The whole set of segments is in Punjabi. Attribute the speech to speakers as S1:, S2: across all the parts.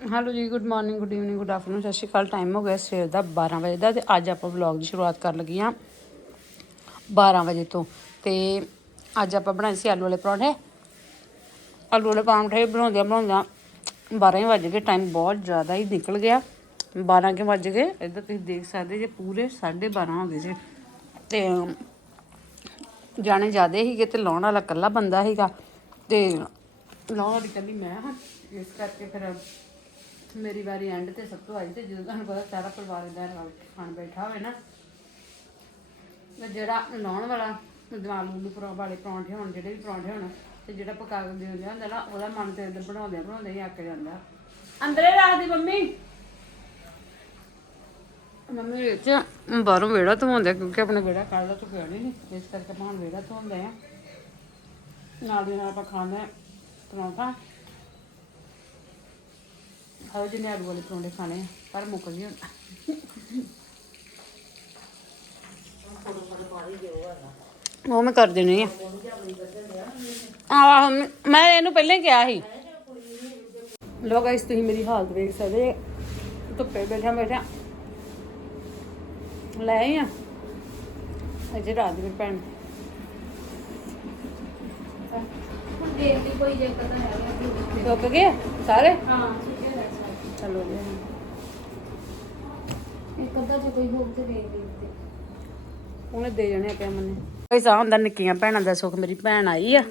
S1: Hello ji good morning good evening good afternoon ਸਤਿ ਸ਼੍ਰੀ ਅਕਾਲ। ਟਾਈਮ ਹੋ ਗਿਆ ਸਵੇਰ ਦਾ 12 ਵਜੇ ਦਾ ਤੇ ਅੱਜ ਆਪਾਂ ਵਲੌਗ ਦੀ ਸ਼ੁਰੂਆਤ ਕਰਨ ਲੱਗੀ ਹਾਂ 12 ਵਜੇ ਤੋਂ। ਤੇ ਅੱਜ ਆਪਾਂ ਬਣਾਏ ਸੀ ਆਲੂ ਵਾਲੇ ਪਰੌਂਠੇ। ਆਲੂ ਵਾਲੇ ਪਰੌਂਠੇ ਬਣਾਉਂਦਿਆਂ ਬਣਾਉਂਦਿਆਂ 12 ਹੀ ਵੱਜ ਗਏ ਟਾਈਮ ਬਹੁਤ ਜ਼ਿਆਦਾ ਹੀ ਨਿਕਲ ਗਿਆ। 12 ਕੇ ਵੱਜ ਗਏ? ਇੱਧਰ ਤੁਸੀਂ ਦੇਖ ਸਕਦੇ ਜੇ ਪੂਰੇ 12:30 ਹੋ ਗਏ ਜੇ। ਤੇ ਜਾਣੇ ਜ਼ਿਆਦੇ ਸੀਗੇ ਤੇ ਲਾਉਣ ਵਾਲਾ ਇਕੱਲਾ ਬੰਦਾ ਸੀਗਾ। ਤੇ ਲਾਉਣ ਵਾਲੀ ਇਕੱਲੀ ਮੈਂ ਹਾਂ, ਇਸ ਕਰਕੇ ਫਿਰ ਮੇਰੀ ਵਾਰੀ ਐਂਡ ਤੇ ਸਭ ਤੋਂ ਆਈ ਤੇ ਜਦੋਂ ਤੁਹਾਨੂੰ ਪਤਾ ਸਾਰਾ ਪਰਿਵਾਰ ਇਦਾਂ ਰਲ ਕੇ ਖਾਣ ਬੈਠਾ ਹੋਵੇ ਨਾ, ਤੇ ਜਿਹੜਾ ਲਾਉਣ ਵਾਲਾ ਜਿਵੇਂ ਨੂੰ ਪਰੌ, ਵਾਲੇ ਪਰੌਂਠੇ ਹੋਣ, ਜਿਹੜੇ ਵੀ ਪਰੌਂਠੇ ਹੋਣ, ਤੇ ਜਿਹੜਾ ਪਕਾ ਕੇ ਦੇ ਹੁੰਦਾ ਨਾ, ਉਹਦਾ ਮਨ ਤੇ ਇਦਾਂ ਬਣਾਉਂਦੇ ਬਣਾਉਂਦੇ ਹੀ ਅੱਕ ਜਾਂਦਾ। ਅੰਦਰੇ ਰੱਖਦੀ ਮੰਮੀ। ਮੰਮੀ ਵਿੱਚ ਬਾਹਰੋਂ ਵਿਹੜਾ ਧੋਉਂਦੇ ਕਿਉਂਕਿ ਆਪਣੇ ਵਿਹੜਾ ਕੱਲ੍ਹ ਤੋਂ ਪਿਆ ਨਹੀਂ ਇਸ ਕਰਕੇ ਆਪਾਂ ਹੁਣ ਵਿਹੜਾ ਧੋਉਂਦੇ ਆ। ਨਾਲ ਦੀ ਨਾਲ ਆਪਾਂ ਖਾਂਦੇ ਹਾਂ ਪਰੌਂਠਾ। ਹਰ ਜਿਹਨੇ ਆਲੂ ਵਾਲੇ ਪਰੌਂਠੇ ਖਾਣੇ ਆ, ਪਰ ਮੁੱਕ ਗਏ ਹੁਣ ਉਹ ਮੈਂ ਕਰ ਦੇਣੀ ਆ। ਆਹ ਮੈਂ ਇਹਨੂੰ ਪਹਿਲਾਂ ਹੀ ਕਿਹਾ ਸੀ। ਲੋ ਗਾਇਸ ਤੁਸੀਂ ਮੇਰੀ ਹਾਲਤ ਵੇਖ ਸਕਦੇ। ਧੁੱਪੇ ਬੈਠਾ ਬੈਠਾ ਲੈ ਆਈ ਆ। ਅਜੇ ਰਾਤ ਦੀ ਮੇਰੀ ਭੈਣ।
S2: ਹੁਣ ਦੇਖ ਲਈ ਕੋਈ ਜੇ ਪਤਾ ਹੈ
S1: ਧੁੱਪ ਗਏ ਸਾਰੇ?
S2: ਹੈ।
S1: ਚਲੋ ਜੀ
S2: ਇੱਕ ਅੱਧਾ ਜੇ ਕੋਈ ਹੋਊ ਤੇ ਦੇਖ ਲਈ
S1: ਉਹਨੇ ਦੇ ਜਾਣੇ ਪਿਆ ਮੰਨੇ ਕੋਈ ਸਾਹ ਹੁੰਦਾ, ਨਿੱਕੀਆਂ ਭੈਣਾਂ ਦਾ ਸੁੱਖ ਮੇਰੀ ਭੈਣ ਆਈ ਆ।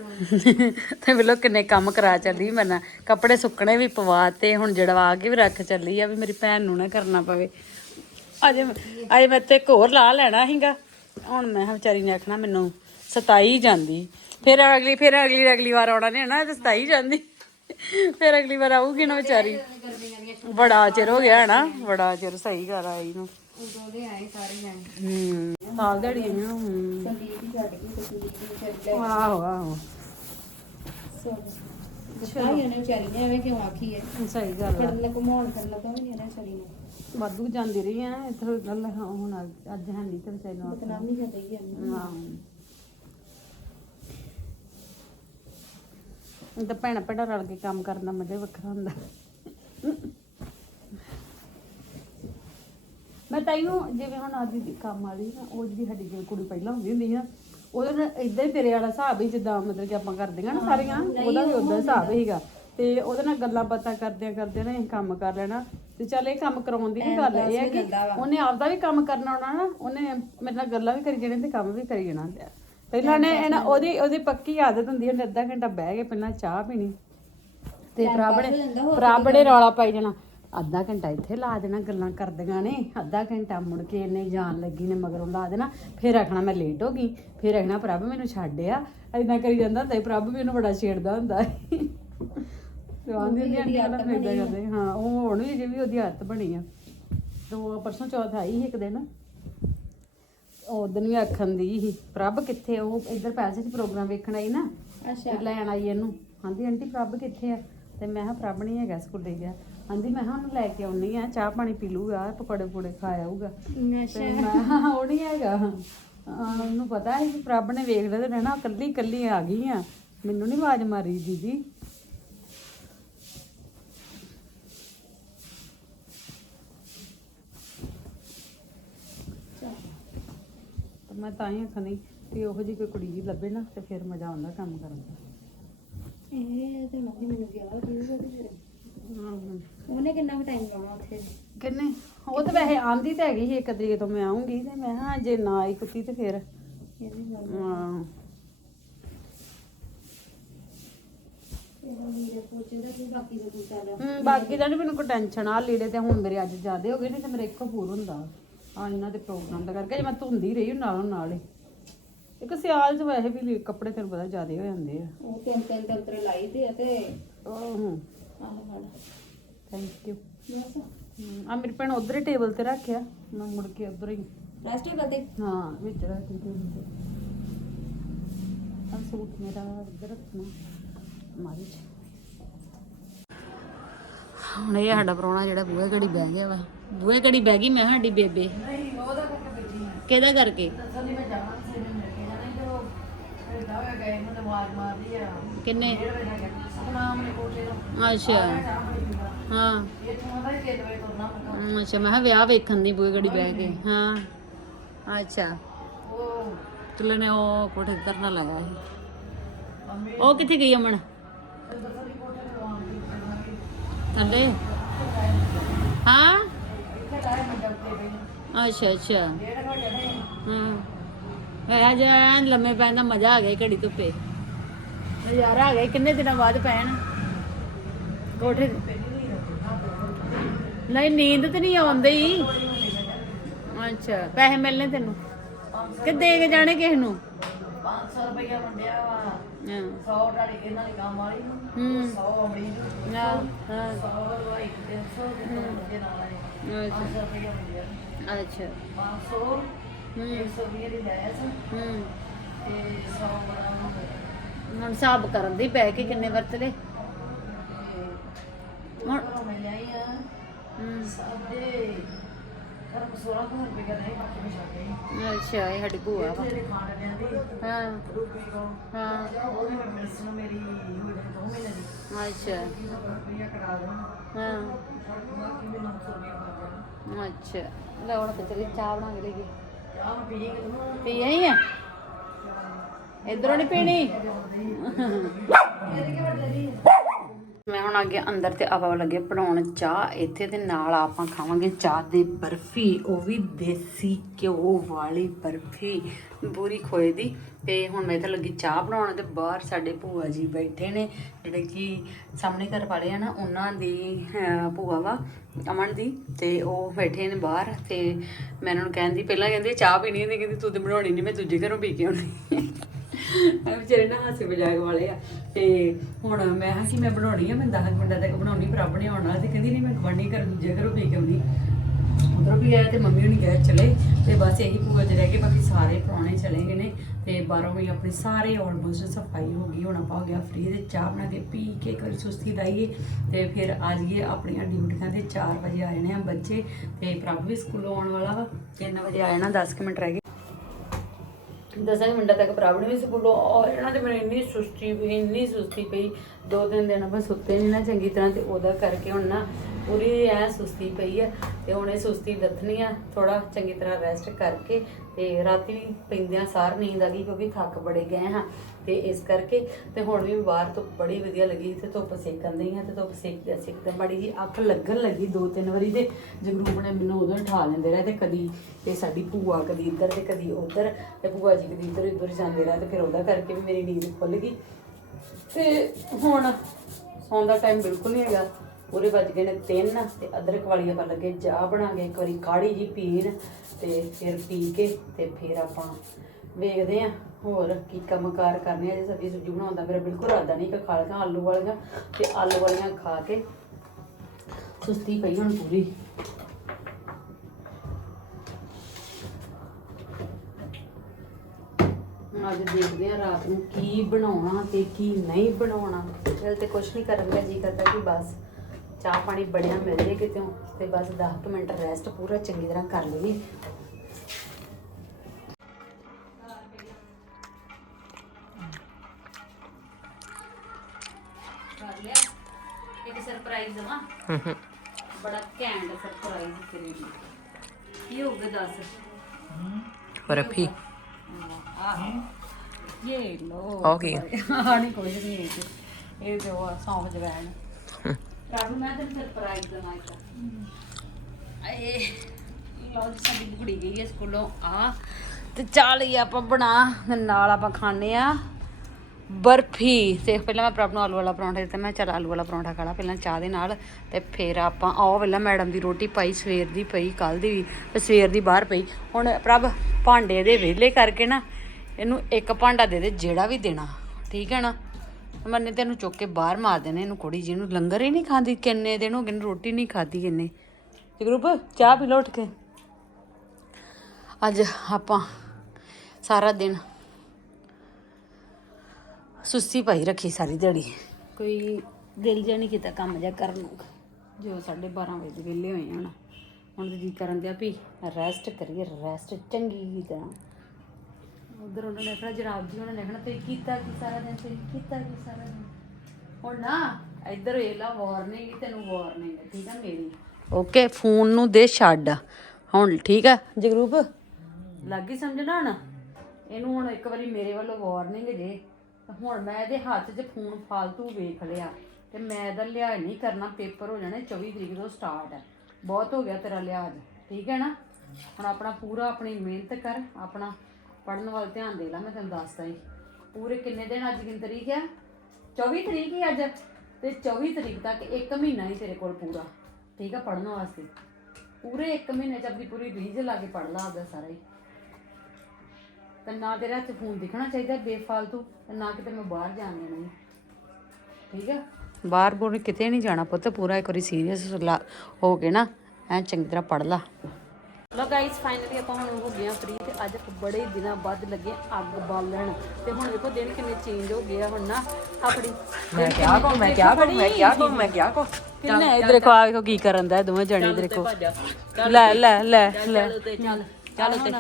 S1: ਤੇ ਵੇਲੋ ਕਿੰਨੇ ਕੰਮ ਕਰਾ ਚੱਲੀ ਮੈਂ ਨਾ। ਕੱਪੜੇ ਸੁੱਕਣੇ ਵੀ ਪਵਾ ਤੇ ਹੁਣ ਜੜਵਾ ਕੇ ਵੀ ਰੱਖ ਚੱਲੀ ਆ ਵੀ ਮੇਰੀ ਭੈਣ ਨੂੰ ਨਾ ਕਰਨਾ ਪਵੇ। ਅਜੇ ਅਜੇ ਮੈਂ ਤੇ ਇੱਕ ਹੋਰ ਲਾ ਲੈਣਾ ਸੀਗਾ। ਹੁਣ ਮੈਂ ਵਿਚਾਰੀ ਨੇ ਆਖਣਾ ਮੈਨੂੰ ਸਤਾਈ ਜਾਂਦੀ। ਫਿਰ ਅਗਲੀ ਫਿਰ ਅਗਲੀ ਅਗਲੀ ਵਾਰ ਆਉਣਾ ਨੇ ਨਾ ਤੇ ਸਤਾਈ ਜਾਂਦੀ। ਫਿਰ ਅਗਲੀ ਵਾਰ ਆਊਗੀ ਨਾ ਵਿਚਾਰੀ। ਬੜਾ ਚਿਰ ਹੋ ਗਿਆ ਨਾ ਬੜਾ ਚਿਰ ਸਹੀ ਗੱਲ ਆਈ ਨੂੰ
S2: ਉਦੋਂ ਦੇ ਆਏ ਸਾਰੇ ਜਾਣੇ
S1: ਹੂੰ ਸਾਲ ਦਿਹਾੜੀ ਆਈਆਂ ਹੂੰ
S2: ਸੰਦੀਪ ਹੀ। ਛੱਡ ਗਈ ਸੰਦੀਪ ਹੀ ਛੱਡ ਲੈ
S1: ਆਹੋ ਆਹੋ।
S2: ਸੋ ਦੱਸਾਂ ਹੀ ਉਹਨੇ ਵਿਚਾਰੀ ਨੇ ਐਵੇਂ ਕਿਉਂ ਆਖੀ ਹੈ
S1: ਸਹੀ ਗੱਲ
S2: ਫੜਨ ਘੁਮਾਉਣ ਵੀ ਨਹੀਂ ਨੇ
S1: ਵਾਧੂ ਜਾਂਦੀ ਰਹੀ ਆ ਇੱਥੇ ਗੱਲ ਹੁਣ ਅੱਜ ਹੈ ਨਹੀਂ ਤੇ ਵਿਚਾਰੀ ਨੂੰ
S2: ਬਦਨਾਮ ਨਹੀਂ ਜਾਂਦੀ ਹੀ ਐਵੇਂ
S1: ਹਾਂ। ਇਹ ਤਾਂ ਭੈਣਾਂ ਭੈਣਾਂ ਰਲ ਕੇ ਕੰਮ ਕਰਨ ਦਾ ਮਜ਼ਾ ਹੀ ਵੱਖਰਾ ਹੁੰਦਾ। ਮੈਂ ਤਾਈਓ ਜਿਵੇਂ ਹੁਣ ਅੱਜ ਦੀ ਕੰਮ ਵਾਲੀ ਨਾ ਉਹ ਜਿਹੜੀ ਸਾਡੀ ਜਿਹੜੀ ਕੁੜੀ ਪਹਿਲਾਂ ਹੁੰਦੀ ਹੁੰਦੀ ਆ ਉਹਦੇ ਨਾਲ ਇਦਾਂ ਹੀ ਤੇਰੇ ਵਾਲਾ ਹਿਸਾਬ ਹੀ ਜਿੱਦਾਂ ਮਤਲਬ ਕਿ ਆਪਾਂ ਕਰਦੀਆਂ ਨਾ ਸਾਰੀਆਂ ਉਹਦਾ ਵੀ ਉਦਾਂ ਹਿਸਾਬ ਹੀਗਾ ਤੇ ਉਹਦੇ ਨਾਲ ਗੱਲਾਂ ਬਾਤਾਂ ਕਰਦਿਆਂ ਕਰਦਿਆਂ ਨਾ ਇਹ ਕੰਮ ਕਰ ਲੈਣਾ। ਤੇ ਚੱਲ ਇਹ ਕੰਮ ਕਰਾਉਣ ਦੀ ਵੀ ਗੱਲ ਇਹ ਹੈ ਕਿ ਉਹਨੇ ਆਪਦਾ ਵੀ ਕੰਮ ਕਰਨਾ ਹੋਣਾ ਨਾ ਉਹਨੇ ਮੇਰੇ ਨਾਲ ਗੱਲਾਂ ਵੀ ਕਰੀ ਜਾਣੇ ਤੇ ਕੰਮ ਵੀ ਕਰੀ ਜਾਣਾ। ਪਹਿਲਾਂ ਨੇ ਇਹਨਾਂ ਉਹਦੀ ਉਹਦੀ ਪੱਕੀ ਆਦਤ ਹੁੰਦੀ ਹੈ ਉਹਨੇ ਅੱਧਾ ਘੰਟਾ ਬਹਿ ਕੇ ਪਹਿਲਾਂ ਚਾਹ ਪੀਣੀ। ਤੇ ਪ੍ਰਾਬਣੇ ਪ੍ਰਾਬਣੇ ਰੌਲਾ ਪਾਈ ਜਾਣਾ। ਅੱਧਾ ਘੰਟਾ ਇੱਥੇ ਲਾ ਦੇਣਾ ਗੱਲਾਂ ਕਰਦੀਆਂ ਨੇ ਅੱਧਾ ਘੰਟਾ ਮੁੜ ਕੇ ਇਹਨੇ ਜਾਣ ਲੱਗੀ ਨੇ ਮਗਰੋਂ ਲਾ ਦੇਣਾ। ਫਿਰ ਆਖਣਾ ਮੈਂ ਲੇਟ ਹੋ ਗਈ ਫਿਰ ਆਖਣਾ ਪ੍ਰਭ ਮੈਨੂੰ ਛੱਡ ਆ। ਏਦਾਂ ਕਰੀ ਜਾਂਦਾ ਹੁੰਦਾ ਸੀ ਪ੍ਰਭ ਵੀ ਉਹਨੂੰ ਬੜਾ ਛੇੜਦਾ ਹੁੰਦਾ ਸੀ। ਤੇ ਆਂਦੀ ਹੁੰਦੀ ਆਂਟੀ ਫਿਰ ਕਰਦੇ। ਹਾਂ ਉਹ ਹੁਣ ਵੀ ਜੇ ਵੀ ਉਹਦੀ ਆਦਤ ਬਣੀ ਆ। ਦੋ ਪਰਸੋਂ ਚੌਥ ਆਈ ਸੀ ਇੱਕ ਦਿਨ। ਉਹ ਦਿਨ ਵੀ ਆਖਣ ਦੀ ਸੀ ਪ੍ਰਭ ਕਿੱਥੇ ਉਹ ਇੱਧਰ ਪੈਸੇ 'ਚ ਪ੍ਰੋਗਰਾਮ ਵੇਖਣ ਆਈ ਨਾ
S2: ਅੱਛਾ।
S1: ਲੈਣ ਆਈ ਇਹਨੂੰ। ਆਂਦੀ ਆਂਟੀ ਪ੍ਰਭ ਕਿੱਥੇ ਆ? ਤੇ ਮੈਂ ਕਿਹਾ ਪ੍ਰਭ ਨਹੀਂ ਹੈਗਾ ਸਕੂਲੇ ਗਿਆ। ਆਂਦੀ ਮੈਂ ਕਿਹਾ ਉਹਨੂੰ ਲੈ ਕੇ ਆਉਣੀ ਆ ਚਾਹ ਪਾਣੀ ਪੀ ਲੂਗਾ ਪਕੌੜੇ ਪਕੌੜੇ ਖਾ ਆਊਗਾ। ਤੇ ਮੈਂ ਕਿਹਾ ਉਹ ਨਹੀਂ ਹੈਗਾ। ਹਾਂ, ਉਹਨੂੰ ਪਤਾ ਹੈ ਕਿ ਪ੍ਰਭ ਨੇ ਵੇਖ ਲਿਆ ਤੇ ਰਹਿਣਾ ਕੱਲੀ ਕੱਲੀ ਆ ਗਈ ਆ। ਮੈਨੂੰ ਨਹੀਂ ਆਵਾਜ਼ ਮਾਰੀ ਦੀਦੀ। ਮੈਂ ਤਾਂ ਹੀ ਆਖਣੀ ਕਿ ਉਹੋ ਜਿਹੀ ਕੋਈ ਕੁੜੀ ਜੀ ਲੱਭੇ ਨਾ ਤੇ ਫਿਰ ਮਜ਼ਾ ਆਉਂਦਾ ਕੰਮ ਕਰਨ ਦਾ।
S2: ਇਹ ਤੇ ਮੰਮੀ ਮੈਨੂੰ ਗਿਆ ਕਿ ਫਿਰ। ਉਹਨੇ ਕਿੰਨਾ ਕੁ ਟਾਈਮ ਲਾਉਣਾ ਉੱਥੇ?
S1: ਕਿੰਨੇ? ਉਹ ਤਾਂ ਵੈਸੇ ਆਂਦੀ ਤਾਂ ਹੈਗੀ ਸੀ ਇੱਕ ਤਰੀਕ ਤੋਂ ਮੈਂ ਆਉਂਗੀ ਤੇ ਮੈਂ ਹਾਂ ਜੇ ਨਾ ਆਈ ਕੁੱਤੀ ਤੇ ਫਿਰ।
S2: ਇਹ ਵੀ ਗੱਲ
S1: ਹਾਂ।
S2: ਬਾਕੀ ਦਾ ਤੂੰ ਚੱਲ
S1: ਹਮ, ਬਾਕੀ ਦਾ ਨੀ ਮੈਨੂੰ ਕੋਈ ਟੈਨਸ਼ਨ ਆ ਲੀੜੇ ਤੇ ਹੁਣ ਮੇਰੇ ਅੱਜ ਜ਼ਿਆਦੇ ਹੋ ਗਏ ਨਹੀਂ ਤੇ ਮੇਰੇ ਇੱਕੋ ਪੂਰ ਹੁੰਦਾ। ਆ ਇਹਨਾਂ ਦੇ ਪ੍ਰੋਗਰਾਮ ਦਾ ਕਰਕੇ ਜੇ ਮੈਂ ਧੁੰਦੀ ਰਹੀ ਨਾਲੋਂ ਨਾਲ ਹੀ। ਇੱਕ ਸਿਆਲ 'ਚ ਵੈਸੇ ਵੀ ਕੱਪੜੇ ਤੈਨੂੰ ਪਤਾ ਜ਼ਿਆਦੇ ਹੋ ਜਾਂਦੇ ਆ।
S2: ਉਹ ਤਿੰਨ ਤਿੰਨ ਤੰਤਰੇ ਲਾਈ ਤੇ ਆ ਤੇ ਆਹ। ਫੜ।
S1: ਥੈਂਕ ਯੂ
S2: ਬਸ।
S1: ਆ ਮੇਰੀ ਭੈਣ ਉਧਰ ਹੀ ਟੇਬਲ ਤੇ ਰੱਖਿਆ ਮੈਂ ਮੁੜ ਕੇ ਉਧਰ ਹੀ।
S2: ਪਲਾਸਟਿਕ ਤੇ?
S1: ਹਾਂ ਵਿੱਚ ਰੱਖ ਕੇ ਟੇਬਲ ਤੇ। ਆ ਸੂਟ ਮੇਰਾ ਉਧਰ ਰੱਖਣਾ ਮਾਰੀ ਚ। ਹੁਣ ਇਹ ਸਾਡਾ ਪ੍ਰਾਹੁਣਾ ਜਿਹੜਾ ਬੂਹੇ ਘੜੀ ਬਹਿ ਗਿਆ ਵਾ। ਬੂਹੇ ਘੜੀ ਬਹਿ ਗਈ ਮੈਂ ਸਾਡੀ ਬੇਬੇ। ਕਿਹਦਾ ਕਰਕੇ? ਕਿੰਨੇ? ਅੱਛਾ। ਹਾਂ।
S2: ਇੱਥੋਂ ਦਾ 3 ਵਜੇ ਤੁਰਨਾ ਪੈਂਦਾ।
S1: ਹਮ, ਅੱਛਾ ਮੈਂ ਵਿਆਹ ਵੇਖਣ ਦੀ ਬੂਏ ਗੜੀ ਬਹਿ ਕੇ। ਹਾਂ। ਅੱਛਾ।
S2: ਉਹ
S1: ਤੁਲੇ ਨੇ ਉਹ ਕੋਠੇ ਤੇ ਲਾਇਆ ਸੀ। ਉਹ ਕਿੱਥੇ ਗਈ ਅਮਨ? ਥੱਲੇ? ਹਾਂ। ਅੱਛਾ ਅੱਛਾ। ਹਾਂ। ਮੈਂ ਅੱਜ ਐਨ ਲੰਮੇ ਪੈਣ ਦਾ ਮਜ਼ਾ ਆ ਗਿਆ ਈ ਘੜੀ ਧੁੱਪੇ। ਨਜ਼ਾਰਾ ਆ ਗਿਆ ਈ, ਕਿੰਨੇ ਦਿਨਾਂ ਬਾਅਦ ਪੈਣ? ਕੋਠੇ ਤੇ। ਨਹੀਂ ਨੀਂਦ ਤੇ ਨਹੀਂ ਆਉਂਦੀ। ਅੱਛਾ ਪੈਸੇ ਮਿਲਨੇ ਤੈਨੂੰ? ਕਿ ਦੇ ਕੇ ਜਾਣੇ ਕਿਸੇ ਨੂੰ?
S2: 500 ਰੁਪਇਆ ਵੰਡਿਆ ਵਾ।
S1: ਹਾਂ।
S2: 100 ਡਾੜੀ ਇਹਨਾਂ ਦੀ ਕੰਮ ਵਾਲੀ ਨੂੰ।
S1: ਹੂੰ।
S2: 100 ਅਮਰੀ ਨੂੰ
S1: ਹਾਂ। ਹਾਂ
S2: 100 ਰੁਪਏ 300 ਦੇ ਨਾਲ ਆਏ। 500 ਰੁਪਇਆ ਵੰਡਿਆ
S1: ਅੱਛਾ।
S2: 500
S1: ਹੂੰ।
S2: 120 ਦੀ ਲੈਸ
S1: ਹੂੰ।
S2: ਤੇ 100 ਬੜਾ
S1: ਹੁਣ ਹਿਸਾਬ ਕਰਨ ਦੀ ਪੈ ਕੇ ਕਿੰਨੇ ਵਰਤਲੇ ਹੁਣ
S2: ਘਰੋਂ ਮੈਂ ਲਿਆਈ ਆ।
S1: ਹੂੰ।
S2: ਸਾਡੇ ਘਰ ਕੋ 16 ਕੁ ਰੁਪਏ ਦਾ ਨਹੀਂ ਬਾਕੀ ਮੈਂ ਛੱਡ
S1: ਅੱਛਾ ਇਹ ਸਾਡੀ ਭੂਆ ਵਾ। ਹਾਂ। ਹਾਂ।
S2: ਉਹਦੇ ਵਿੱਚ ਮਿਲਸਨ ਮੇਰੀ ਹੋਈ ਨੇ ਦੋ ਮਹੀਨੇ ਦੀ।
S1: ਅੱਛਾ। ਹਾਂ।
S2: ਬਾਕੀ ਮੈਂ 900 ਰੁਪਏ
S1: ਅੱਛਾ ਲੈ ਹੁਣ ਤੇ ਚਲੀ ਚਾਹ ਬਣਾ ਕੇ ਲੈ ਗਈ
S2: ਪੀ
S1: ਆਈ ਆ? ਇਧਰੋਂ ਨਹੀਂ ਪੀਣੀ? ਮੈਂ ਹੁਣ ਅੱਗੇ ਅੰਦਰ ਤੇ ਆਪਾਂ ਲੱਗੇ ਬਣਾਉਣ ਚਾਹ ਇੱਥੇ ਦੇ ਨਾਲ ਆਪਾਂ ਖਾਵਾਂਗੇ ਚਾਹ ਦੀ ਬਰਫੀ, ਉਹ ਵੀ ਦੇਸੀ ਘਿਓ ਵਾਲੀ ਬਰਫੀ। ਬੂਰੀ ਖੋਏ ਦੀ। ਤੇ ਹੁਣ ਮੈਂ ਇੱਥੇ ਲੱਗੀ ਚਾਹ ਬਣਾਉਣ ਤੇ ਬਾਹਰ ਸਾਡੇ ਭੂਆ ਜੀ ਬੈਠੇ ਨੇ, ਜਿਹੜੇ ਕਿ ਸਾਹਮਣੇ ਘਰ ਵਾਲੇ ਆ ਨਾ, ਉਹਨਾਂ ਦੀ ਭੂਆ ਵਾ, ਅਮਨ ਦੀ, ਤੇ ਉਹ ਬੈਠੇ ਨੇ ਬਾਹਰ। ਤੇ ਮੈਂ ਉਹਨਾਂ ਨੂੰ ਕਹਿੰਦੀ, ਪਹਿਲਾਂ ਕਹਿੰਦੀ, ਚਾਹ ਪੀਣੀ ਹੁੰਦੀ, ਕਹਿੰਦੀ ਤੂੰ ਤੇ ਬਣਾਉਣੀ ਨਹੀਂ ਮੈਂ ਦੂਜੇ ਘਰੋਂ ਪੀ ਕੇ ਆਉਣੀ। ਇਹ ਨਾ ਹਾਸੇ ਮਜ਼ਾਕ ਵਾਲੇ ਆ। ਤੇ ਹੁਣ ਮੈਂ ਕਿਹਾ ਕਿ ਮੈਂ ਬਣਾਉਣੀ ਆ ਮੈਂ 10 ਮਿੰਟਾਂ ਤੱਕ ਬਣਾਉਣੀ, ਪਰ ਆਪਣੇ ਆਉਣ ਵਾਲਾ ਤੇ ਕਹਿੰਦੀ ਨਹੀਂ, ਮੈਂ ਗਵਾਂਢੀ ਘਰ ਦੂਜੇ ਘਰੋਂ ਪੀ ਕੇ ਆਉਣੀ ਉਧਰੋਂ ਵੀ ਆਇਆ ਤੇ ਮੰਮੀ ਹੁਣੀ ਗਏ ਚਲੇ। ਤੇ ਬਸ ਇਹੀ ਭੂਆ ਚ ਰਹਿ ਬਾਕੀ ਸਾਰੇ ਪੁਰਾਣੇ ਚਲੇ ਗਏ ਨੇ। ਤੇ ਬਾਹਰੋਂ ਵੀ ਆਪਣੀ ਸਾਰੇ ਆਲਮੋਸਟ ਸਫ਼ਾਈ ਹੋ ਗਈ, ਹੁਣ ਆਪਾਂ ਹੋ ਗਿਆ ਫ੍ਰੀ ਤੇ ਚਾਹ ਬਣਾ ਕੇ ਪੀ ਕੇ ਇੱਕ ਸੁਸਤੀ ਲਾਈਏ ਤੇ ਫਿਰ ਆ ਜਾਈਏ ਆਪਣੀਆਂ ਡਿਊਟੀਆਂ ਤੇ 4 ਵਜੇ ਆ ਜਾਣੇ ਆ ਬੱਚੇ। ਤੇ ਪ੍ਰਭ ਵੀ ਸਕੂਲੋਂ ਆਉਣ ਵਾਲਾ ਵਾ। 3 ਵਜੇ ਆ ਜਾਣਾ 10 ਕੁ ਮਿੰਟ ਰਹਿ ਗਏ। ਦਸਾਂ ਕੁ ਮਿੰਟਾਂ ਤੱਕ ਪ੍ਰਭ ਨੇ ਵੀ ਸਕੂਲੋਂ ਆ ਜਾਣਾ ਤੇ ਮੈਨੂੰ ਇੰਨੀ ਸੁਸਤੀ ਪਈ ਇੰਨੀ ਸੁਸਤੀ ਪਈ। ਦੋ ਤਿੰਨ ਦਿਨ ਆਪਾਂ ਸੁੱਤੇ ਨਹੀਂ ਨਾ ਚੰਗੀ ਤਰ੍ਹਾਂ, ਤੇ ਉਹਦਾ ਕਰਕੇ ਹੁਣ ਨਾ ਪੂਰੀ ਐ ਸੁਸਤੀ ਪਈ ਆ, ਤੇ ਹੁਣ ਇਹ ਸੁਸਤੀ ਦੱਥਣੀ ਆ ਥੋੜਾ ਚੰਗੀ ਤਰ੍ਹਾਂ ਰੈਸਟ ਕਰਕੇ ਤੇ ਰਾਤੀ ਵੀ ਪੈਂਦਿਆਂ ਸਾਰ ਨੀਂਦ ਆ ਗਈ ਕਿਉਂਕਿ ਥੱਕ ਬੜੇ ਗਏ ਹਾਂ ਤੇ ਇਸ ਕਰਕੇ ਤੇ ਹੁਣ ਵੀ ਬਾਹਰ ਤੋਂ ਬੜੀ ਵਧੀਆ ਲੱਗੀ ਤੇ ਧੁੱਪ ਸੇਕਣ ਦੀ ਆ ਤੇ ਧੁੱਪ ਸੇਕਦੇ ਸੇਕਦੇ ਬੜੀ ਜੀ ਅੱਖ ਲੱਗਣ ਲੱਗੀ ਦੋ ਤਿੰਨ ਵਾਰੀ ਤੇ ਜਗਰੂਪ ਨੇ ਮੈਨੂੰ ਉਦੋਂ ਠਾ ਲੈਂਦੇ ਰਹੇ ਤੇ ਕਦੀ ਤੇ ਸਾਡੀ ਭੂਆ ਕਦੀ ਇੱਧਰ ਤੇ ਕਦੀ ਉੱਧਰ ਤੇ ਭੂਆ ਜੀ ਕਦੀ ਇੱਧਰ ਉੱਧਰ ਜਾਂਦੇ ਰਹੇ ਤੇ ਫਿਰ ਉਹਦਾ ਕਰਕੇ ਵੀ ਮੇਰੀ ਨੀਂਦ ਖੁੱਲ ਗਈ। ਤੇ ਹੁਣ ਸੌਣ ਦਾ ਟਾਈਮ ਬਿਲਕੁਲ ਨਹੀਂ ਹੈਗਾ। ਪੂਰੇ ਵੱਜ ਗਏ ਨੇ 3 ਤੇ ਅਦਰਕ ਵਾਲੀ ਆਪਾਂ ਲੱਗੇ, ਚਾਹ ਬਣਾ ਕੇ ਇੱਕ ਵਾਰੀ ਕਾੜੀ ਜੀ ਪੀਣ ਤੇ ਫਿਰ ਪੀ ਕੇ ਤੇ ਫਿਰ ਆਪਾਂ ਵੇਖਦੇ ਆ ਹੋਰ ਕੀ ਕੰਮਕਾਰ ਕਰਨੇ ਆ, ਜੇ ਸਬਜ਼ੀ ਸੁਬਜ਼ੀ ਬਣਾਉਂਦਾ ਮੇਰਾ ਬਿਲਕੁਲ ਇਰਾਦਾ ਨਹੀਂ ਕਿ ਖਾ ਲਗਾ ਆਲੂ ਵਾਲੀਆਂ ਤੇ ਆਲੂ ਵਾਲੀਆਂ ਖਾ ਕੇ ਸੁਸਤੀ ਪਈ ਹੁਣ ਪੂਰੀ। ਅੱਜ ਦੇਖਦੇ ਆ ਰਾਤ ਨੂੰ ਕੀ ਬਣਾਉਣਾ ਤੇ ਕੀ ਨਹੀਂ ਬਣਾਉਣਾ। ਚਲ ਤੇ ਕੁਛ ਨਹੀਂ ਕਰਨ ਦਾ ਜੀ ਕਰਦਾ ਕਿ ਬਸ। ਚਾਹ ਪਾਣੀ ਬੜਿਆ ਮਿਲ ਜੇ ਕਿਤੇ ਤੇ ਬਸ 10 ਕੁ ਮਿੰਟ ਰੈਸਟ ਪੂਰਾ ਚੰਗੀ ਤਰ੍ਹਾਂ ਕਰ ਸਰਪ੍ਰਾਈਜ਼ ਦਵਾਂ? ਬੜਾ ਘੈਂਟ ਸਰਪ੍ਰਾਈਜ਼ ਤੇਰੇ ਲਈ। ਕੀ ਹੋਊਗਾ ਦੱਸ?
S3: ਬਰਫੀ
S1: ਆਹ। ਇਹ ਲੋ. ਹਾਂ ਨਹੀਂ ਕੋਈ ਨਹੀਂ ਇਹ। ਇਹ ਤੇ ਉਹ ਸੌਂਫ ਜਵੈਣ। ਰਾਤ ਮੈਂ ਤੈਨੂੰ ਸਰਪ੍ਰਾਈਜ਼ ਦੇਣਾ ਇੱਕ। ਆਏ ਲੋ ਸਾਡੀ ਕੁੜੀ ਗਈ ਹੈ ਸਕੂਲੋਂ, ਆ। ਤੇ ਚਾਹ ਲਈ ਆਪਾਂ ਬਣਾ, ਤੇ ਨਾਲ ਆਪਾਂ ਖਾਣੇ ਆ ਬਰਫੀ। ਤੇ ਪਹਿਲਾਂ ਮੈਂ ਪ੍ਰਭ ਨੂੰ ਆਲੂ ਵਾਲਾ ਪਰੌਂਠਾ ਦਿੱਤਾ, ਮੈਂ ਚੱਲ ਆਲੂ ਵਾਲਾ ਪਰੌਂਠਾ ਖਾ ਲਾ, ਪਹਿਲਾਂ ਚਾਹ ਦੇ ਨਾਲ। ਤੇ ਫਿਰ ਆਪਾਂ, ਆਹ ਪਹਿਲਾਂ ਮੈਡਮ ਦੀ ਰੋਟੀ ਪਾਈ, ਸਵੇਰ ਦੀ ਪਈ ਕੱਲ ਦੀ ਵੀ, ਤੇ ਸਵੇਰ ਦੀ ਬਾਹਰ ਪਈ। ਹੁਣ ਪ੍ਰਭ, ਭਾਂਡੇ ਦੇ ਵਿਹਲੇ ਕਰਕੇ ਨਾ, ਇਹਨੂੰ ਇੱਕ ਭਾਂਡਾ ਦੇ ਦੇ, ਜਿਹੜਾ ਵੀ ਦੇਣਾ, ਠੀਕ ਹੈ ਨਾ? ਮੰਨੇ ਤੈਨੂੰ ਚੁੱਕ ਕੇ ਬਾਹਰ ਮਾਰ ਦੇਣੇ ਇਹਨੂੰ ਕੁੜੀ ਜੀ ਨੂੰ ਲੰਗਰ ਹੀ ਨਹੀਂ ਖਾਂਦੀ ਕਿੰਨੇ ਦਿਨ ਹੋ ਗਏ ਨੇ ਰੋਟੀ ਨਹੀਂ ਖਾਦੀ ਇਹਨੇ। ਤੇ ਗਰੁੱਪ ਚਾਹ ਪੀ ਲਓ ਉੱਠ ਕੇ। ਅੱਜ ਆਪਾਂ ਸਾਰਾ ਦਿਨ ਸੁਸਤੀ ਪਾਈ ਰੱਖੀ ਸਾਰੀ ਦਿਹਾੜੀ। ਕੋਈ ਦਿਲ ਜਿਹਾ ਨਹੀਂ ਕੀਤਾ ਕੰਮ ਜਿਹਾ ਕਰਨ ਨੂੰ। ਜੋ 12:30 ਵਜੇ ਦੇ ਵਿਹਲੇ ਹੋਏ ਹੁਣ ਹੁਣ ਤੇ ਜੀ ਕਰਨ ਦਿਆ ਵੀ ਰੈਸਟ ਕਰੀਏ ਰੈਸਟ ਚੰਗੀ ਤਰ੍ਹਾਂ। ਉਧਰ ਉਹਨਾਂ ਨੇ ਆਖਣਾ ਜਨਾਬ ਜੀ ਉਹਨਾਂ ਨੇ ਆਖਣਾ ਤੁਸੀਂ ਕੀਤਾ ਕੀ ਸਾਰਾ ਦਿਨ ਤੁਸੀਂ ਕੀਤਾ ਕੀ ਸਾਰਾ ਦਿਨ? ਹੁਣ ਨਾ ਇੱਧਰ ਵੇਖ ਲਾ ਵਾਰਨਿੰਗ ਤੈਨੂੰ ਵਾਰਨਿੰਗ ਠੀਕ ਆ ਮੇਰੀ? ਓਕੇ ਫੋਨ ਨੂੰ ਦੇ ਛੱਡ। ਹੁਣ ਠੀਕ ਆ ਜਗਰੂਪ? ਲੱਗੀ ਸਮਝਣਾ ਨਾ ਇਹਨੂੰ ਹੁਣ ਇੱਕ ਵਾਰੀ ਮੇਰੇ ਵੱਲੋਂ ਵਾਰਨਿੰਗ ਜੇ। ਤੇ ਹੁਣ ਮੈਂ ਇਹਦੇ ਹੱਥ 'ਚ ਫੋਨ ਫਾਲਤੂ ਵੇਖ ਲਿਆ ਤੇ ਮੈਂ ਇਹਦਾ ਲਿਹਾਜ਼ ਨਹੀਂ ਕਰਨਾ ਪੇਪਰ ਹੋ ਜਾਣੇ 24 ਤਰੀਕ ਤੋਂ ਸਟਾਰਟ ਹੈ ਬਹੁਤ ਹੋ ਗਿਆ ਤੇਰਾ ਲਿਹਾਜ਼ ਠੀਕ ਹੈ ਨਾ? ਹੁਣ ਆਪਣਾ ਪੂਰਾ ਆਪਣੀ ਮਿਹਨਤ ਕਰ ਆਪਣਾ ਪੜਨ ਵੱਲ ਧਿਆਨ ਦੇ ਲੈ, ਮੈਂ ਤੈਨੂੰ ਦੱਸਦਾ ਹੀ ਪੂਰੇ ਕਿੰਨੇ ਦਿਨ ਅੱਜ ਕਿੰਨੀ ਤਰੀਕ ਹੈ 24 ਤਰੀਕ ਹੀ ਅੱਜ। ਤੇ 24 ਤਰੀਕ ਤੱਕ ਇੱਕ ਮਹੀਨਾ ਹੀ ਤੇਰੇ ਕੋਲ ਪੂਰਾ। ਠੀਕ ਆ ਪੜਨ ਵਾਸਤੇ। ਪੂਰੇ ਇੱਕ ਮਹੀਨੇ ਚ ਆਪਣੀ ਪੂਰੀ ਰੀਝ ਲਾ ਕੇ ਪੜ ਲਾ ਆਪਦਾ ਸਾਰਾ ਹੀ ਤੇ ਨਾ ਤੇਰੇ ਹੱਥ ਫੋਨ ਦਿਖਣਾ ਚਾਹੀਦਾ ਬੇਫਾਲਤੂ, ਤੇ ਨਾ ਕਿਤੇ ਮੈਂ ਬਾਹਰ ਜਾਣ ਦੇਣਾ ਠੀਕ ਆ? ਬਾਹਰ ਬੋਰ ਕਿਤੇ ਨਹੀਂ ਜਾਣਾ ਪੁੱਤ, ਪੂਰਾ ਇੱਕ ਵਾਰੀ ਸੀਰੀਅਸ ਹੋ ਕੇ ਨਾ, ਐ ਚੰਗੀ ਤਰ੍ਹਾਂ ਪੜ ਲਾ। ਲੋ ਗਾਇਸ ਫਾਈਨਲੀ ਆਪਾਂ ਹੁਣ ਹੋ ਗਏ ਆ ਫ੍ਰੀ ਤੇ ਅੱਜ ਬੜੇ ਦਿਨਾਂ ਬਾਅਦ ਲੱਗੇ ਅੱਗ ਬਾਲਣ। ਤੇ ਹੁਣ ਦੇਖੋ ਦਿਨ ਕਿੰਨੇ ਚੇਂਜ ਹੋ ਗਏ ਆ ਹੁਣ ਨਾ। ਆਪਣੀ
S3: ਮੈਂ ਕਿਹਾ ਕੋ ਮੈਂ ਕਿਹਾ ਕੋ ਮੈਂ ਕਿਹਾ ਕੋ ਮੈਂ ਕਿਹਾ ਕੋ
S1: ਕਿੰਨੇ ਇਧਰ ਦੇਖੋ ਆ ਦੇਖੋ ਕੀ ਕਰਨ ਦਾ ਦੋਵੇਂ ਜਣੇ ਇਧਰ ਦੇਖੋ। ਲੈ ਲੈ ਲੈ ਲੈ।
S3: ਚੱਲ ਚੱਲ ਤੇ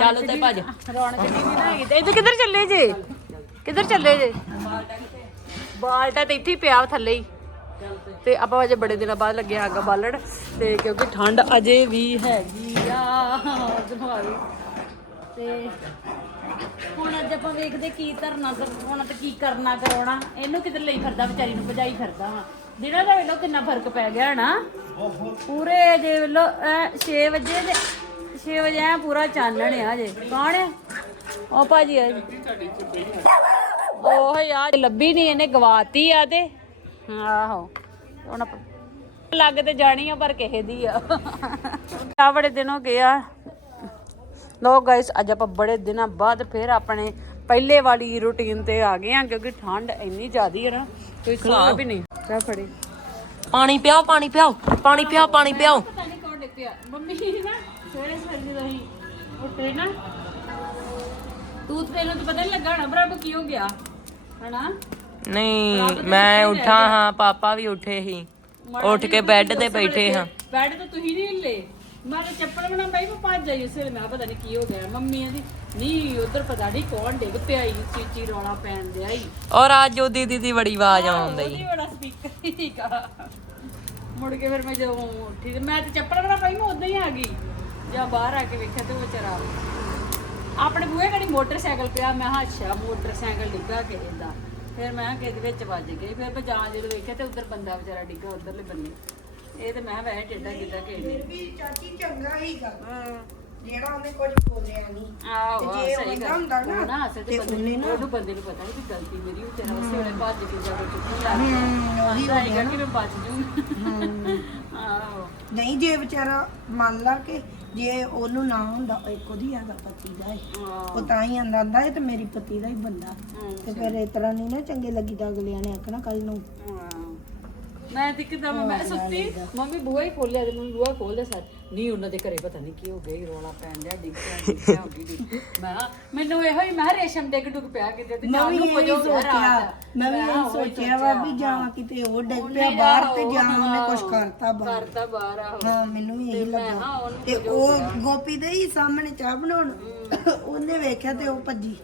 S3: ਚੱਲ ਤੇ ਭੱਜ
S1: ਰੌਣਕ ਦੀ ਨਹੀਂ ਨਾ ਇੱਧਰ ਕਿੱਧਰ ਚੱਲੇ ਜੇ? ਕਿੱਧਰ ਚੱਲੇ ਜੇ? ਬਾਲਟਾ ਤੇ ਇੱਥੇ ਪਿਆ ਥੱਲੇ ਹੀ। ਤੇ ਆਪਾਂ ਅਜੇ ਬੜੇ ਦਿਨਾਂ ਬਾਅਦ ਲੱਗੇ ਅੱਗ ਬਾਲਣ ਤੇ ਕਿਉਂਕਿ ਠੰਡ ਅਜੇ ਵੀ ਹੈਗੀ ਆ ਦਿਮਾਗੀ ਤੇ ਹੁਣ ਅੱਜ ਆਪਾਂ ਵੇਖਦੇ ਕੀ ਧਰਨਾ ਹੋਣਾ ਤੇ ਕੀ ਕਰਨਾ ਕਰਾਉਣਾ। ਇਹਨੂੰ ਕਿਧਰ ਲਈ ਫਿਰਦਾ, ਵਿਚਾਰੀ ਨੂੰ ਭਜਾਈ ਫਿਰਦਾ ਵਾ। ਜਿਹੜਾ ਦਾ ਵੇਲੋ ਕਿੰਨਾ ਫ਼ਰਕ ਪੈ ਗਿਆ ਨਾ ਪੂਰੇ ਜੇ ਵੇਲੋ 6 ਵਜੇ ਦੇ 6 ਵਜੇ ਐ ਪੂਰਾ ਚਾਨਣ ਆ ਜੇ। ਕੌਣ ਆ? ਉਹ ਭਾਜੀ ਆ ਉਹ ਯਾਰ, ਲੱਭੀ ਨਹੀਂ ਇਹਨੇ ਗਵਾਤੀ ਆ ਤੇ। ਆਹੋ ਹੁਣ ਆਪਾਂ ਲੱਗ ਤੇ ਜਾਣੀ ਆ ਪਰ ਕਿਸੇ ਦੀ ਆ। ਆ ਬੜੇ ਦਿਨ ਹੋ ਗਏ ਆ। ਲੋ ਗਾਇਸ ਅੱਜ ਆਪਾਂ ਬੜੇ ਦਿਨਾਂ ਬਾਅਦ ਫਿਰ ਆਪਣੇ ਪਹਿਲੇ ਵਾਲੀ ਰੁਟੀਨ ਤੇ ਆ ਗਏ ਆ ਕਿਉਂਕਿ ਠੰਡ ਇੰਨੀ ਜ਼ਿਆਦੀ ਹੈ ਨਾ ਕੋਈ ਹਿਸਾਬ ਵੀ ਨਹੀਂ। ਚਾ ਫੜੇ।
S3: ਪਾਣੀ ਪਿਆਓ ਪਾਣੀ ਪਿਆਓ ਪਾਣੀ ਪਿਆਓ ਪਾਣੀ ਪਿਆਓ।
S1: ਪਤਾ ਨਹੀਂ ਕੌਣ ਡਿੱਪਿਆ ਮੰਮੀ ਨਾ ਸਵੇਰੇ ਸਵੇਰੇ ਜਦੋਂ ਅਸੀਂ ਉੱਠੇ ਨਾ ਤੂਤ ਪੇ ਨੂੰ ਤਾਂ ਪਤਾ ਨਹੀਂ ਲੱਗਾ ਹਣਾ ਬਰਾਬਰ ਕੀ ਹੋ ਗਿਆ ਹਨਾ?
S3: ਨਹੀਂ ਮੈਂ ਉੱਠਾ ਹਾਂ ਪਾਪਾ ਵੀ ਉੱਠੇ ਸੀ ਉੱਠ ਕੇ ਬੈੱਡ ਤੇ ਬੈਠੇ ਹਾਂ।
S1: ਬੈੱਡ ਤੇ ਤੁਸੀਂ ਨਹੀਂ ਹਿੱਲੇ। ਮੈਂ ਤਾਂ ਚੱਪਲ ਬਣਾ ਪਈ ਮੈਂ ਭੱਜ ਆਈ ਉਸੇ ਵੇਲੇ ਮੈਂ ਪਤਾ ਨਹੀਂ ਕੀ ਹੋ ਗਿਆ। ਮੰਮੀ ਆਂਦੀ ਨਹੀਂ ਉਧਰ ਪਤਾ ਨਹੀਂ ਕੌਣ ਡਿੱਗ ਪਿਆ ਈ ਚੀਚੀ ਰੌਲਾ ਪੈਣ ਦਿਆ ਈ।
S3: ਔਰ ਅੱਜ ਉਹ ਦੀਦੀ ਦੀ ਬੜੀ ਆਵਾਜ਼ ਆਉਂਦੀ
S1: ਉਹਦੀ ਬੜਾ ਸਪੀਕਰ ਹੀਗਾ ਮੁੜ ਕੇ ਫਿਰ ਮੈਂ ਜਦੋਂ ਉੱਠੀ ਤੇ ਮੈਂ ਤੇ ਚੱਪਲ ਬਣਾ ਪਈ ਮੈਂ ਉਦਾਂ ਹੀ ਆ ਗਈ। ਜਾਂ ਬਾਹਰ ਆ ਕੇ ਵੇਖਿਆ ਤੇ ਉਹ ਵਿਚਾਰਾ ਆਪਣੇ ਬੂਹੇ ਘੜੀ ਮੋਟਰਸਾਈਕਲ ਪਿਆ। ਮੈਂ ਅੱਛਾ ਮੋਟਰਸਾਈਕਲ ਡਿੱਗਾ ਕਿਸੇ ਦਾ। ਫਿਰ ਮੈਂ ਕਿਹਾ ਕਿਹਦੇ ਵਿੱਚ ਵੱਜ ਗਈ ਫਿਰ ਮੈਂ ਜਾਂ ਜਦੋਂ ਵੇਖਿਆ ਤੇ ਉਧਰ ਬੰਦਾ ਵਿਚਾਰਾ ਡਿੱਗਾ ਉਧਰਲੇ ਬੰਨੇ ਇਹ ਤੇ ਮੈਂ ਵੈਸੇ ਟੇਡਾ ਕਿੱਦਾਂ ਕਿਸੇ
S4: ਵੀ ਚਾਚੀ ਚੰਗਾ ਹੀਗਾ ਜਿਹੜਾ ਉਹਨੇ ਕੁਝ ਬੋਲਿਆ ਨਹੀਂ
S1: ਆਹੋ
S4: ਤੇ ਜੇ
S1: ਸਹੀ
S4: ਹੁੰਦਾ
S1: ਗੱਲ।
S4: ਹੁੰਦਾ ਨਾ,
S1: ਉਹ ਨਾ ਅਸਲ ਤੇ
S4: ਤੇ
S1: ਬੰਦੇ
S4: ਉਹਨੇ
S1: ਨੂੰ ਉਹਨੂੰ ਬੰਦੇ ਨੂੰ ਪਤਾ ਨਹੀਂ ਕਿ ਗਲਤੀ ਮੇਰੀ ਉਹ ਤੇਰਾ ਉਸੇ ਵੇਲੇ ਭੱਜ ਕੇ ਜਾ ਕੇ ਚੁੱਕੀ ਲਾ ਗਿਆ। ਉਹੀ ਹੋ ਗਿਆ ਕਿ ਮੈਂ ਬਚ ਜੂ। ਆਹੋ।
S4: ਨਹੀਂ ਜੇ ਵਿਚਾਰਾ ਮੰਨ ਲਾ ਕਿ ਜੇ ਉਹਨੂੰ ਨਾ ਹੁੰਦਾ ਇੱਕ ਉਹਦੀ ਹੈਗਾ ਪਤੀ ਦਾ ਹੀ। ਉਹ ਤਾਂ ਹੀ ਆਂਦਾ ਇਹ ਤੇ ਮੇਰੀ ਪਤੀ ਦਾ ਹੀ ਬੰਦਾ। ਤੇ ਫਿਰ ਇਸ ਤਰ੍ਹਾਂ ਨਹੀਂ ਨਾ ਚੰਗੇ ਲੱਗੀਦਾ ਅਗਲਿਆਂ ਨੇ ਆਖਣਾ ਕੱਲ ਨੂੰ।
S1: ਮੈਂ ਤੇ ਕਿਦਾਂ ਮੈਂ ਸੁੱਤੀ। ਮੰਮੀ ਬੂਹਾ ਹੀ ਖੋਲਿਆ ਤੇ ਮੰਮੀ ਬੂਹਾ ਖੋਲਦੇ ਸਰ। ਨਹੀਂ ਉਹਨਾਂ ਦੇ ਘਰੇ ਪਤਾ ਨਹੀਂ ਕੀ ਹੋ ਗਿਆ ਰੌਲਾ ਪੈਣ ਡਿਆ ਡਿੱਗ ਪਿਆ ਡਿੱਗ ਪਿਆ ਹੋ ਗਈ ਡਿੱਗ। ਮੈਂ ਕਿਹਾ, ਮੈਨੂੰ ਇਹੋ ਹੀ ਮੈਂ ਕਿਹਾ ਰੇਸ਼ਮ ਡਿੱਗ ਡੁੱਗ ਪਿਆ ਕਿਤੇ ਤੇ
S4: ਮੈਂ ਵੀ
S1: ਨੂੰ
S4: ਇਹ
S1: ਪੁਜੋ
S4: ਸੋਚਿਆ ਮੈਂ ਵੀ ਇਹ ਸੋਚਿਆ ਵਾ ਵੀ ਜਾਂ ਕਿਤੇ ਉਹ ਡਿੱਗ ਪਿਆ ਬਾਹਰ ਤੇ ਜਾਂ ਉਹਨੇ ਕੁਝ ਕਰਤਾ ਬਾਹਰ।
S1: ਕਰਤਾ ਬਾਹਰ ਆਹੋ
S4: ਹਾਂ ਮੈਨੂੰ ਵੀ ਇਹੀ
S1: ਹਾਂ
S4: ਲੱਗਾ।
S1: ਉਹਨੂੰ
S4: ਤੇ ਉਹ ਗੋਪੀ ਦੇ ਹੀ ਸਾਹਮਣੇ ਚਾਹ ਬਣਾਉਣ ਉਹਨੇ ਵੇਖਿਆ ਤੇ ਉਹ ਭੱਜੀ।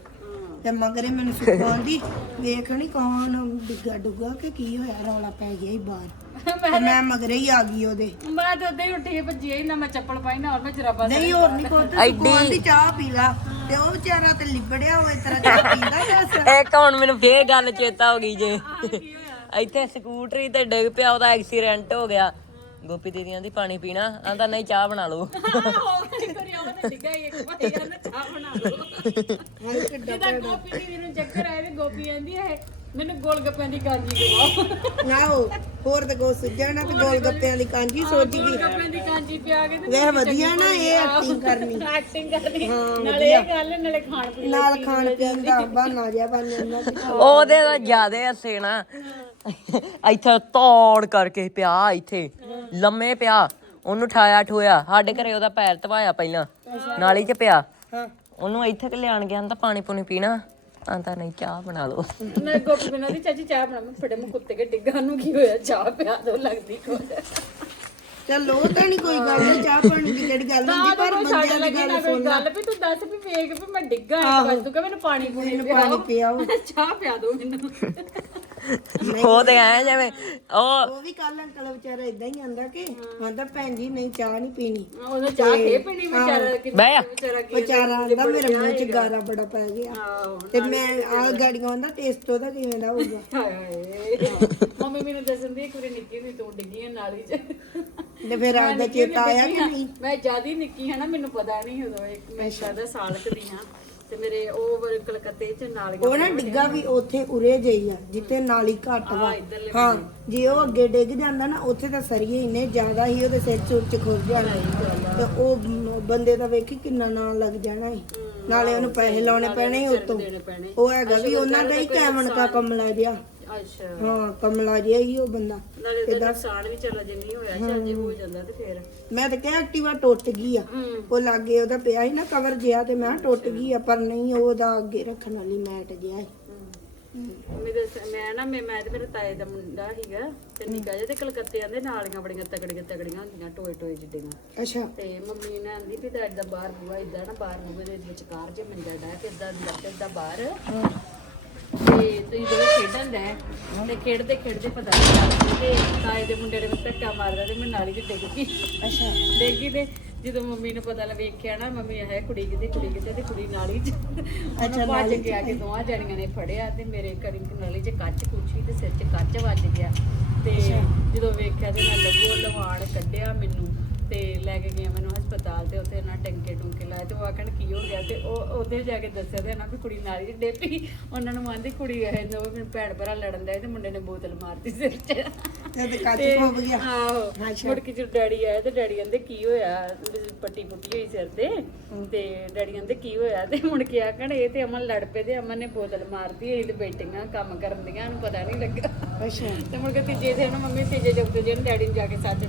S4: ਤੇ ਮਗਰੇ ਮੈਨੂੰ ਸੁਖਾਉਂਦੀ ਵੇਖਣੀ ਕੌਣ ਡਿੱਗਾ ਡੁੱਗਾ ਕਿ ਕੀ ਹੋਇਆ ਰੌਲਾ ਪੈ ਗਿਆ ਹੀ ਬਾਹਰ। ਤੇ ਮੈਂ ਮਗਰੇ ਹੀ ਆ ਗਈ ਉਹਦੇ।
S1: ਮੈਂ ਤਾਂ ਉਦਾਂ ਹੀ ਉੱਠੀ ਭੱਜੀ ਆਈ ਨਾ ਮੈਂ ਚੱਪਲ ਪਾਈ ਨਾ ਹੋਰ ਮੈਂ ਜਰਾਬਾਂ
S4: ਨਹੀਂ ਹੋਰ ਨਹੀਂ ਕੋਈ ਤੇ ਸੁਖਾਉਣ ਦੀ ਚਾਹ ਪੀ ਲਾ। ਤੇ ਉਹ ਵਿਚਾਰਾ ਤੇ ਲਿਬੜਿਆ ਹੋਏ ਤਰ੍ਹਾਂ ਚਾਹ ਪੀਂਦਾ ਜੈਸਾ
S3: ਇੱਕ ਹੁਣ ਮੈਨੂੰ ਫੇਰ ਗੱਲ ਚੇਤਾ ਹੋ ਗਈ ਜੇ। ਇੱਥੇ ਸਕੂਟਰੀ ਤੇ ਡਿੱਗ ਪਿਆ ਉਹਦਾ ਐਕਸੀਡੈਂਟ ਹੋ ਗਿਆ। ਗੋਪੀ ਦੀਦੀਆਂ ਦੀ ਪਾਣੀ ਪੀਣਾ ਆਂਦਾ ਨਹੀਂ ਚਾਹ ਬਣਾ ਲਓ।
S1: ਜਿੱਦਾਂ ਗੋਪੀ ਦੀ ਨੂੰ ਚੱਕਰ ਆਏ ਵੀ ਗੋਪੀ ਆਂਦੀ ਹੈ ਮੈਨੂੰ ਗੋਲ ਗੱਪਿਆਂ ਦੀ ਕਾਂਜੀ ਦਵਾਓ
S4: ਨਾ ਉਹ ਹੋਰ ਤੇ ਕੋ ਸੁਝਣਾ ਤੇ ਗੋਲ ਗੱਪਿਆਂ ਦੀ ਕਾਂਜੀ ਸੋਚ ਗਈ
S1: ਗੱਪਿਆਂ ਦੀ ਕਾਂਜੀ ਪਿਆ ਕੇ ਤੇ
S4: ਵੇਖ ਵਧੀਆ ਨਾ ਇਹ ਐਕਟਿੰਗ ਕਰਨੀ।
S1: ਐਕਟਿੰਗ ਕਰਨੀ। ਨਾਲੇ ਇਹ ਗੱਲ ਨਾਲੇ ਖਾਣ ਪੀਣ
S4: ਨਾਲ ਖਾਣ ਪੀਣ ਦਾ ਬਹਾਨਾ ਜਿਹਾ ਬਣ ਜਾਂਦਾ। ਸੀ।
S3: ਉਹਦੇ ਦਾ ਜ਼ਿਆਦੇ ਹੱਸੇ ਨਾ ਇੱਥੇ ਤੋੜ ਕਰਕੇ ਪਿਆ ਇੱਥੇ। ਲੰਮੇ ਪਿਆ ਉਹਨੂੰ ਠਾਇਆ ਠੋਇਆ। ਸਾਡੇ ਘਰੇ ਉਹਦਾ ਪੈਰ ਧਵਾਇਆ ਪਹਿਲਾਂ ਨਾਲੀ 'ਚ ਪਿਆ। ਉਹਨੂੰ ਇੱਥੇ ਕਿ ਲਿਆਣ ਗਿਆ ਤਾਂ ਪਾਣੀ ਪੂਣੀ ਪੀਣਾ। ਆਂਦਾ ਨਹੀਂ ਚਾਹ ਬਣਾ ਲਓ।
S1: ਮੈਂ ਗੋਪੀ ਬਿਨਾਂ ਦੀ ਚਾਚੀ ਚਾਹ ਬਣਾ ਮੈਂ ਫੜੇ ਮੈਂ ਕੁੱਤੇ ਕੇ ਡਿੱਗਾ ਨੂੰ ਕੀ ਹੋਇਆ? ਚਾਹ ਪਿਆ ਦੋ ਲੱਗਦੀ ਕੋਲ।
S4: ਚੱਲ ਉਹ ਤਾਂ ਨਹੀਂ ਕੋਈ ਗੱਲ ਚਾਹ ਪਾਣੀ ਦੀ ਕਿਹੜੀ ਗੱਲ ਹੁੰਦੀ ਪਰ ਬੰਦਿਆਂ ਦੀ ਗੱਲ ਸੁਣ
S1: ਗੱਲ ਵੀ ਤੂੰ ਦੱਸ ਵੀ ਵੇਖ ਵੀ ਮੈਂ ਡਿੱਗਾ ਇੱਕ ਵਾਰ ਤੂੰ ਕਹ ਮੈਨੂੰ ਪਾਣੀ ਪੂਣੀ
S4: ਪਾਣੀ ਪਿਆਓ।
S1: ਚਾਹ ਪਿਆ ਦੋ ਮੈਨੂੰ।
S3: ਉਹ ਤੇ ਐ ਜਿਵੇਂ ਉਹ
S4: ਉਹ ਵੀ ਕੱਲ ਅੰਕਲ ਵਿਚਾਰਾ ਇਦਾਂ ਹੀ ਆਂਦਾ ਕਿ ਆਂਦਾ ਭੈਣ ਜੀ ਨਹੀਂ ਚਾਹ ਨਹੀਂ ਪੀਣੀ।
S1: ਉਹਨੇ ਚਾਹ ਕੇ ਪੀਣੀ ਵਿਚਾਰਾ ਕਿ
S3: ਬਹਿ ਜਾ।
S1: ਵਿਚਾਰਾ ਕੀ
S4: ਵਿਚਾਰਾ ਆਂਦਾ ਮੇਰੇ ਮੂੰਹ 'ਚ ਗਾਰਾ ਬੜਾ ਪੈ ਗਿਆ।
S1: ਆਹੋ
S4: ਤੇ ਮੈਂ ਆ ਗਾੜੀਆਂ ਆਂਦਾ ਟੇਸਟ ਉਹਦਾ ਕਿਵੇਂ ਦਾ ਹੋਊਗਾ
S1: ਹਾਏ ਹਾਏ। ਮੰਮੀ ਮੈਨੂੰ ਦੱਸਣ ਦੀ ਵਾਰੀ ਨਿੱਕੀ ਵੀ ਤੋਂ ਡਿੱਗੀ ਆ ਨਾਲੀ 'ਚ।
S4: ਤੇ ਫਿਰ ਆਪਦਾ ਚੇਤਾ ਆਇਆ ਕਿ ਨਹੀਂ?
S1: ਮੈਂ ਜਿਆਦੀ ਨਿੱਕੀ ਹਾਂ ਨਾ ਮੈਨੂੰ ਪਤਾ ਨਹੀਂ ਉਦੋਂ ਇੱਕ ਮੈਂ ਸ਼ਾਇਦ ਸਾਲ ਕੁ ਦੀ ਹਾਂ। ਤੇ ਮੇਰੇ ਉਹ ਵਰ ਕਲਕੱਤੇ 'ਚ ਨਾਲੀਆਂ
S4: ਉਹ ਨਾ ਡਿੱਗਾ ਵੀ ਉੱਥੇ ਉਰੇ ਜਈ ਆ ਜਿੱਥੇ ਨਾਲੀ ਘੱਟ ਵਾ। ਹਾਂ ਜੇ ਉਹ ਅੱਗੇ ਡਿੱਗ ਜਾਂਦਾ ਨਾ ਉੱਥੇ ਤਾਂ ਸਰੀਏ ਇੰਨੇ ਜ਼ਿਆਦਾ ਹੀ ਉਹਦੇ ਸਿਰ 'ਚ ਉੱਚ ਖੁਰ ਜਾਣਾ। ਤੇ ਉਹ ਮ- ਬੰਦੇ ਦਾ ਵੇਖੀ ਕਿੰਨਾ ਨਾਂ ਲੱਗ ਜਾਣਾ ਸੀ। ਨਾਲੇ ਉਹਨੂੰ ਪੈਸੇ ਲਾਉਣੇ ਪੈਣੇ ਸੀ ਉਤੋਂ।
S1: ਦੇਣੇ ਪੈਣੇ।
S4: ਉਹ ਹੈਗਾ ਵੀ ਉਹਨਾਂ ਦਾ ਹੀ ਕੈਮਨ ਕਾ ਕਮਲਾ ਜਿਹਾ।
S1: ਅੱਛਾ।
S4: ਹਾਂ ਕਮਲਾ ਜਿਹਾ ਹੀ ਉਹ ਬੰਦਾ।
S1: ਨਾਲੇ ਉਹਦਾ ਨੁਕਸਾਨ ਵੀ ਚੱਲ ਜੇ ਨਹੀਂ ਹੋਇਆ ਚੱਲ ਜੇ ਹੋ ਜਾਂਦਾ ਤੇ ਫੇਰ।
S4: ਮੈਂ ਤਾਂ ਕਿਹਾ ਐਕਟਿਵਾ ਟੁੱਟ ਗਈ ਆ। ਉਹ ਲਾਗੇ ਉਹਦਾ ਪਿਆ ਸੀ ਨਾ ਕਵਰ ਜਿਆ ਤੇ ਮੈਂ ਕਿਹਾ ਟੁੱਟ ਗਈ ਆ ਪਰ ਨਹੀਂ ਉਹਦਾ ਅੱਗੇ ਰੱਖਣ ਵਾਲੀ ਮੈਟ ਜਿਆ ਸੀ।
S1: ਮੇਰੇ ਸ- ਮੈਂ ਨਾ ਮੈਂ ਮੈਂ ਤੇ ਮੇਰੇ ਤਾਏ ਦਾ ਮੁੰਡਾ ਸੀਗਾ ਤੇ ਨਿੱਕਾ ਜਿਹਾ ਤੇ ਕਲਕੱਤੇ ਆਂਦੇ ਨਾਲੀਆਂ ਬੜੀਆਂ ਤਕੜੀਆਂ ਤਕੜੀਆਂ ਹੁੰਦੀਆਂ ਟੋਏ ਟੋਏ ਜਿੱਡੀਆਂ।
S4: ਅੱਛਾ।
S1: ਤੇ ਮੰਮੀ ਨੇ ਆਂਦੀ ਵੀ ਤਾਂ ਏਦਾਂ ਬਾਹਰ ਬੂਆ ਇਦਾਂ ਨਾ ਬਾਹਰ ਬੂਏ ਦੇ ਵਿਚਕਾਰ ਜੇ ਮੰਜਾ ਡਾ ਕੇ ਇਦਾਂ ਅੰਦਰ ਇਦਾਂ ਬਾਹਰ। ਤੇ ਤੁਸੀਂ ਜਦੋਂ ਖੇਡਣ ਦੇ ਤੇ ਖੇਡਦੇ ਖੇਡਦੇ ਪਤਾ ਨਹੀਂ ਲੱਗਦਾ ਤੇ ਤਾਏ ਦੇ ਮੁੰਡੇ ਨੇ ਮੈਨੂੰ ਧੱਕਾ ਮਾਰਦਾ ਤੇ ਮੈਂ ਨਾਲੀ 'ਚ ਡਿੱਗ ਗਈ।
S4: ਅੱਛਾ।
S1: ਡਿੱਗ ਗਈ ਤੇ ਜਦੋਂ ਮੰਮੀ ਨੂੰ ਪਤਾ ਲੱਗ ਵੇਖਿਆ ਨਾ ਮੰਮੀ ਕੁੜੀ ਕਿਤੇ ਕੁੜੀ ਕਿਤੇ ਤੇ ਕੁੜੀ ਨਾਲੀ 'ਚ ਅੱਛਾ ਭੱਜ ਕੇ ਆ ਕੇ ਦੋਵਾਂ ਜਣੀਆਂ ਨੇ ਫੜਿਆ ਤੇ ਮੇਰੇ ਕਰੀ ਨਾਲੀ 'ਚ ਕੱਚ ਕੁਛੀ ਤੇ ਸਿਰ 'ਚ ਕੱਚ ਵੱਜ ਗਿਆ। ਤੇ ਜਦੋਂ ਵੇਖਿਆ ਤੇ ਮੈਂ ਲੱਗੋ ਲਵਾੜ ਕੱਢਿਆ ਮੈਨੂੰ। ਲੈ ਕੇ ਗਿਆ ਮੈਨੂੰ ਹਸਪਤਾਲ ਤੇ ਉੱਥੇ ਨਾ ਟੰਕੇ ਟੁੰਕੇ ਲਾਏ ਤੇ ਉਹ ਆਖਣ ਕੀ ਹੋ ਗਿਆ ਤੇ ਉਹ ਉਹਦੇ ਜਾ ਕੇ ਦੱਸਿਆ ਤੇ ਨਾ ਵੀ ਕੁੜੀ ਨਾਲੀ 'ਚ ਡੇਪੀ। ਉਹਨਾਂ ਨੂੰ ਆਂਦੀ ਕੁੜੀ ਇਹ ਦੋ ਮੈਨੂੰ ਭੈਣ ਭਰਾ ਲੜਨ ਦਾ ਤੇ ਮੁੰਡੇ ਨੇ ਬੋਤਲ ਮਾਰਤੀ ਸਿਰ 'ਚ
S4: ਤੇ ਤੇ ਕੱਚ ਖੁੱਭ ਗਿਆ?
S1: ਆਹੋ ਮੁੜ ਕੇ ਜਦੋਂ ਡੈਡੀ ਆਏ ਤੇ ਡੈਡੀ ਕਹਿੰਦੇ ਕੀ ਹੋਇਆ? ਪੱਟੀ ਪੁੱਟੀ ਹੋਈ ਸਿਰ ਤੇ। ਤੇ ਡੈਡੀ ਕਹਿੰਦੇ ਕੀ ਹੋਇਆ? ਤੇ ਮੁੜ ਕੇ ਆਖਣ ਇਹ ਤੇ ਅਮਨ ਲੜ ਪਏ ਤੇ ਅਮਨ ਨੇ ਬੋਤਲ ਮਾਰਤੀ ਇਹ ਤੇ ਬੈਠੀਆਂ ਕੰਮ ਕਰਨ ਦੀਆਂ ਨੂੰ ਪਤਾ ਨਹੀਂ ਲੱਗਾ।
S4: ਅੱਛਾ।
S1: ਤੇ ਮੁੜ ਕੇ ਤੀਜੇ ਦਿਨ ਮੰਮੀ ਤੀਜੇ ਚੌਥੇ ਦਿਨ ਡੈਡੀ ਨੂੰ ਜਾ ਕੇ ਸੱਚ